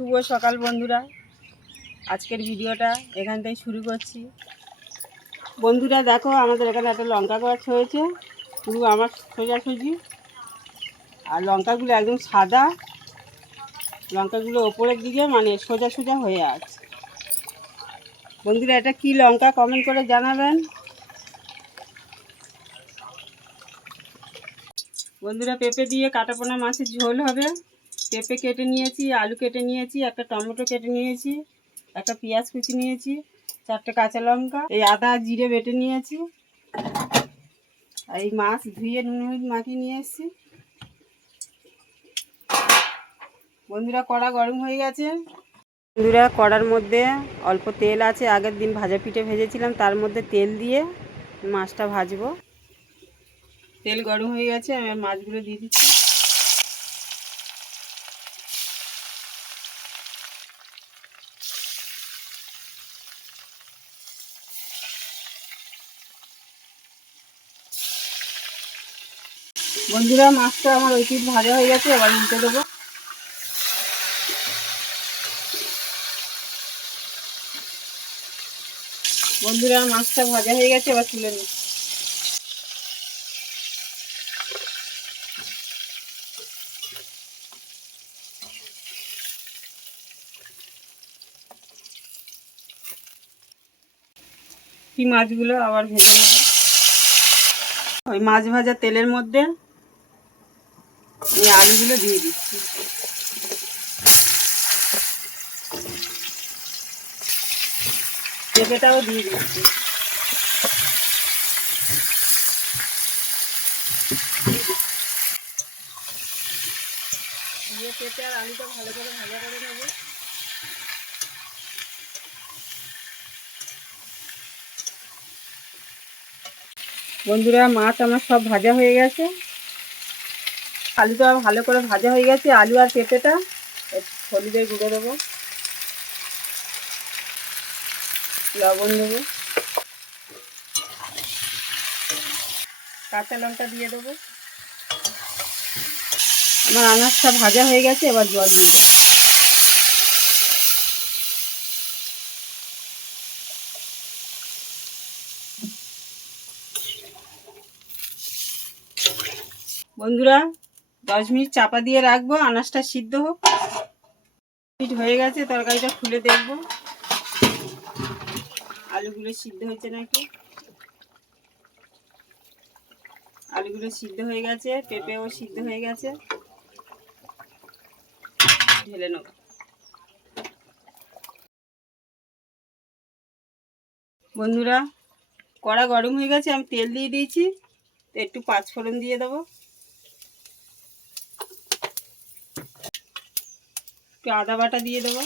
শুভ সকাল বন্ধুরা। আজকের ভিডিওটা এখান থেকে শুরু করছি। বন্ধুরা দেখো, আমাদের এখানে একটা লঙ্কা গাছ হয়েছে, পুরো আমার সোজাসুজি, আর লঙ্কাগুলো একদম সাদা। লঙ্কাগুলো ওপরের দিকে মানে সোজা সোজা হয়ে আছে। বন্ধুরা এটা কি লঙ্কা কমেন্ট করে জানাবেন। বন্ধুরা পেঁপে দিয়ে কাটাপোনা মাছের ঝোল হবে। পেঁপে কেটে নিয়েছি, আলু কেটে নিয়েছি, একটা টমেটো কেটে নিয়েছি, একটা পেঁয়াজ কুচি নিয়েছি, 4টে কাঁচা লঙ্কা, এই আদা জিরে বেটে নিয়েছি, আর এই মাছ ধুয়ে নুন হলুদ মাখিয়ে নিয়ে এসেছি। বন্ধুরা কড়া গরম হয়ে গেছে। বন্ধুরা কড়ার মধ্যে অল্প তেল আছে, আগের দিন ভাজা পিঠে ভেজেছিলাম, তার মধ্যে তেল দিয়ে মাছটা ভাজবো। তেল গরম হয়ে গেছে, আমি মাছগুলো দিয়ে দিচ্ছি। বন্ধুরা মাছটা আমার ওই পিঠ ভাজা হয়ে গেছে, এবার উল্টে দেবো। বন্ধুরা মাছটা ভাজা হয়ে গেছে, এবার তুলে নিই। কি মাছগুলো আবার ভেজে নেব। ওই মাছ ভাজা তেলের মধ্যে এই আলুগুলো দিয়ে দিচ্ছি। পেঁপেটাও দিয়ে দিচ্ছি। দিয়ে পেঁপে আর আলুটা ভালো করে ভাজা করে নেব। বন্ধুরা মাছ আমার সব ভাজা হয়ে গেছে, আলুটা ভালো করে ভাজা হয়ে গেছে। আলু আর পেঁপেটা হলুদের গুঁড়ো দেবো, লবণ দেবো, কাঁচা লঙ্কা দিয়ে দেবো। আমার আনাজটা ভাজা হয়ে গেছে, এবার জল দিয়ে দেবো। বন্ধুরা 10 মিনিট চাপা দিয়ে রাখবো, আনাজটা সিদ্ধ হোক। মিনিট হয়ে গেছে, তরকারিটা খুলে দেখবো আলুগুলো সিদ্ধ হয়েছে নাকি। আলুগুলো সিদ্ধ হয়ে গেছে, পেঁপেও সিদ্ধ হয়ে গেছে, ঢেলে নেব। বন্ধুরা কড়া গরম হয়ে গেছে, আমি তেল দিয়ে দিয়েছি, একটু পাঁচফোড়ন দিয়ে দেবো, একটু আদা বাটা দিয়ে দেবো,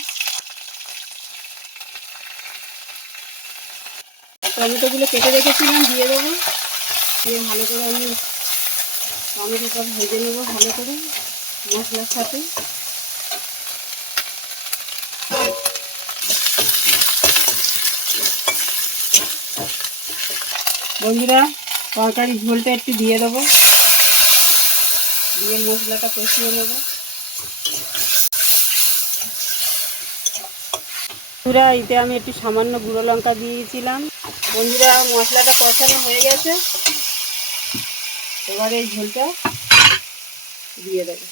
টমেটোগুলো কেটে রেখেছিলাম দিয়ে দেবো। দিয়ে ভালো করে আমি টমেটোটা ভেজে নেবো ভালো করে মশলার সাথে। বন্ধুরা তরকারি ঝোলটা একটু দিয়ে দেবো, দিয়ে মশলাটা কষিয়ে নেব। বন্ধুরা এতে আমি একটু সামান্য গুঁড়ো লঙ্কা দিয়ে দিয়েছিলাম। বন্ধুরা মশলাটা কষানো হয়ে গেছে, এবারে এই ঝোলটা দিয়ে দেবো।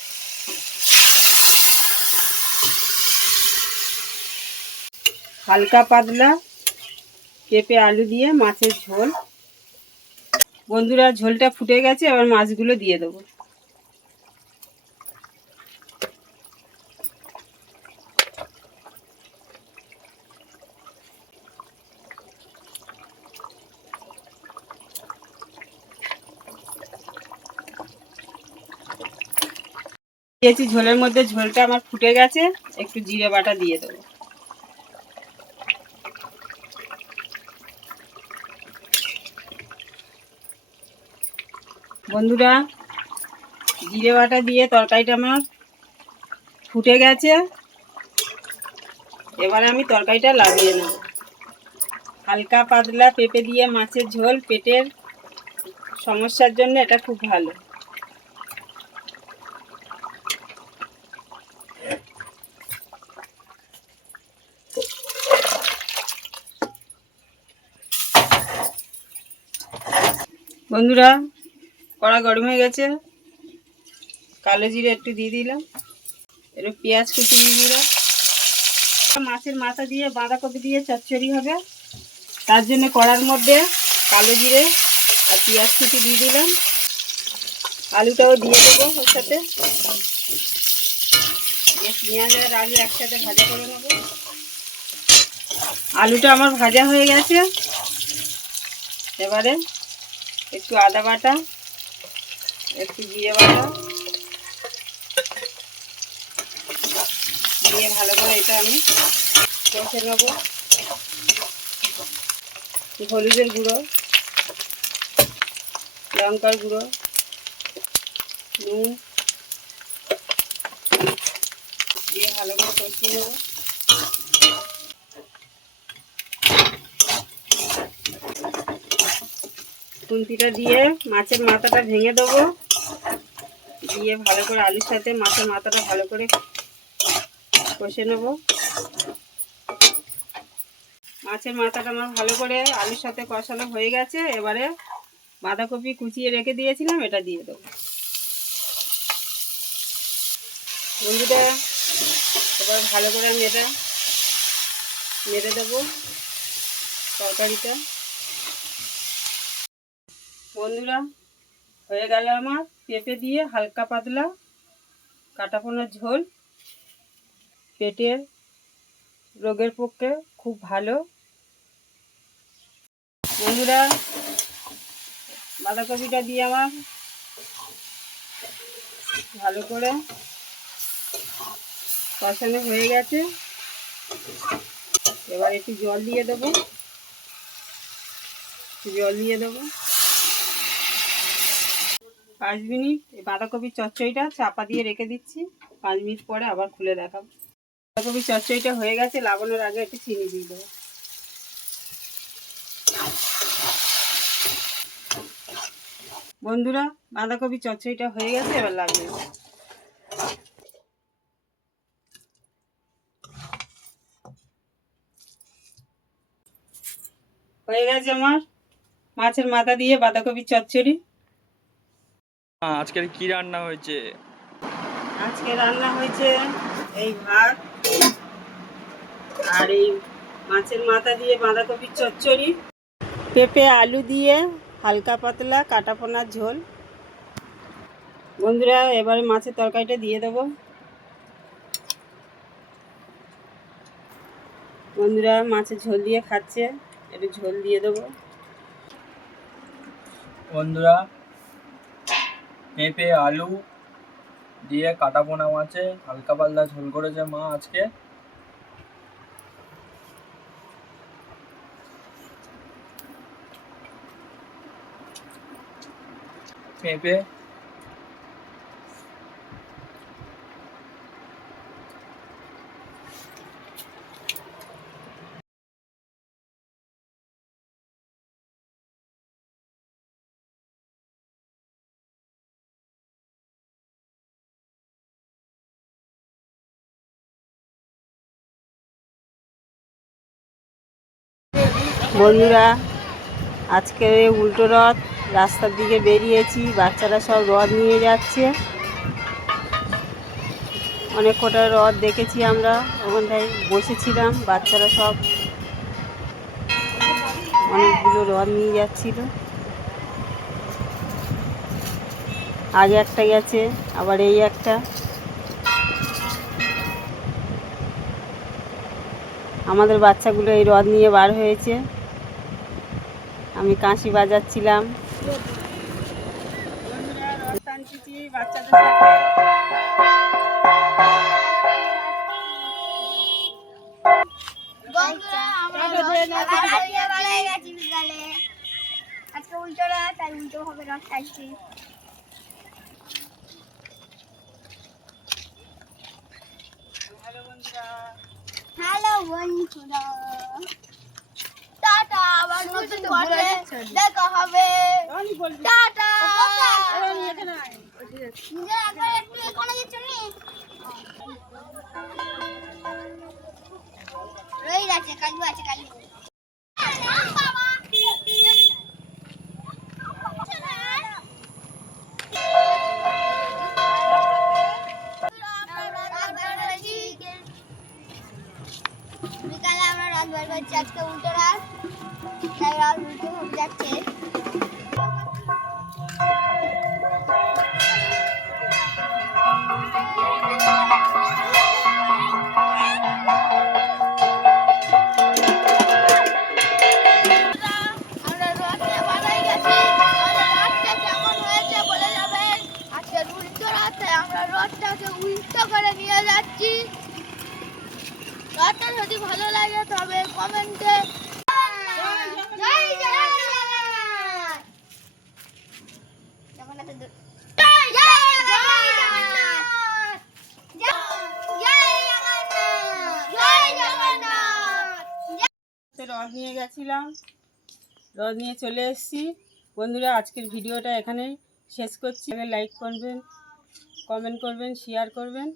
হালকা পাতলা পেঁপে আলু দিয়ে মাছের ঝোল। বন্ধুরা ঝোলটা ফুটে গেছে, এবার মাছগুলো দিয়ে দেবো। দিয়েছি ঝোলের মধ্যে, ঝোলটা আমার ফুটে গেছে, একটু জিরে বাটা দিয়ে দেবো। বন্ধুরা জিরে বাটা দিয়ে তরকারিটা আমার ফুটে গেছে, এবার আমি তরকারিটা লাগিয়ে নেব। হালকা পাতলা পেঁপে দিয়ে মাছের ঝোল পেটের সমস্যার জন্য এটা খুব ভালো। বন্ধুরা, কড়া গরম হয়ে গেছে, কালো জিরে একটু দিয়ে দিলাম, একটু পেঁয়াজ কুচি দিয়ে দিলাম। মাছের মাথা দিয়ে বাঁধাকপি দিয়ে চচ্চড়ি হবে, তার জন্য কড়ার মধ্যে কালো জিরে আর পেঁয়াজ কুচি দিয়ে দিলাম। আলুটাও দিয়ে দেবো ওর সাথে, পেঁয়াজ আর আলু একসাথে ভাজা করে নেবো। আলুটা আমার ভাজা হয়ে গেছে, এবারে একটু আদা বাটা, একটু জিরে বাটা দিয়ে ভালো করে এটা আমি কষে নেবো। হলুদের গুঁড়ো, লঙ্কার গুঁড়ো, নুন দিয়ে ভালো করে কষিয়ে নেবো। খুন্তিটা দিয়ে মাছের মাথাটা ভেঙে দেবো, দিয়ে ভালো করে আলুর সাথে মাছের মাথাটা ভালো করে কষে নেব। মাছের মাথাটা আমার ভালো করে আলুর সাথে কষানো হয়ে গেছে, এবারে বাঁধাকপি কুচিয়ে রেখে দিয়েছিলাম এটা দিয়ে দেবো। বন্ধুটা এবার ভালো করে আমি এটা নেড়ে দেবো তরকারিটা। বন্ধুরা, হয়ে গেল আমার পেঁপে দিয়ে হালকা পাতলা কাটাপোনার ঝোল। পেটের রোগের পক্ষে খুব ভালো। বন্ধুরা, বাঁধাকপিটা দিয়ে আমার ভালো করে কষানো হয়ে গেছে, এবার একটু জল দিয়ে দেবো। 5 মিনিট এই বাঁধাকপির চচ্চড়িটা চাপা দিয়ে রেখে দিচ্ছি, 5 মিনিট পরে আবার খুলে দেখাবো। বাঁধাকপির চচ্চড়িটা হয়ে গেছে, লাগানোর আগে একটু চিনি দিয়ে দেবো। বন্ধুরা, বাঁধাকপির চচ্চড়িটা হয়ে গেছে, এবার লাগিয়ে দেবো। হয়ে গেছে আমার মাছের মাথা দিয়ে বাঁধাকপির চচ্চড়ি। আজকের কি রান্না হয়েছে? আজকে রান্না হয়েছে এই ভাত আর এই মাছের মাথা দিয়ে বাঁধাকপির চচ্চড়ি, পেঁপে আলু দিয়ে হালকা পাতলা কাটাপোনার ঝোল। বন্ধুরা, এবারে মাছের তরকারিটা দিয়ে দেবো। বন্ধুরা, মাছের ঝোল দিয়ে খাচ্ছে, একটু ঝোল দিয়ে দেবো। বন্ধুরা, পেঁপে আলু দিয়ে কাটাপোনা মাছে হালকা পাতলা ঝোল করেছে মা আজকে। পেঁপে বন্ধুরা, আজকে উল্টো রথ, রাস্তার দিকে বেরিয়েছি, বাচ্চারা সব রথ নিয়ে যাচ্ছে। অনেক কটা রথ দেখেছি আমরা, ওখানটায় বসেছিলাম, বাচ্চারা সব অনেকগুলো রথ নিয়ে যাচ্ছিল। আগে একটা গেছে, আবার এই একটা। আমাদের বাচ্চাগুলো এই রথ নিয়ে বার হয়েছে, আমি কাঁশি বাজাচ্ছিলাম। বাচ্চাদের সাথে আজকে উল্টো রাত আর উল্টো হবে রাত আসবে। হ্যালো বন্ধুরা, টাটা, আবার নতুন পর্বে দেখা হবে। টাটা। নিজের একবার একটু এখানে গেছো নি রই আছে, কাজু আছে, কাজু। বিকালে আমরা রথ বার করছি, আজকে উল্টো রথ, তাই রথ উল্টো হয়ে যাচ্ছে। আমরা রথে বানাই গেছি, আমাদের রথটা কেমন হয়েছে বলে যাবেন। আজকে উল্টো রথে আমরা রথটাকে উল্টো করে নিয়ে যাচ্ছি। রথটা যদি ভালো লাগে তবে কমেন্টে জয় জগন্নাথ। জগন্নাথের জয় জগন্নাথ। জয় জগন্নাথ। জয় জগন্নাথ। রথ নিয়ে গেছিলাম, রথ নিয়ে চলে এসেছি। বন্ধুরা, আজকের ভিডিওটা এখানে শেষ করছি। লাইক করবেন, কমেন্ট করবেন, শেয়ার করবেন।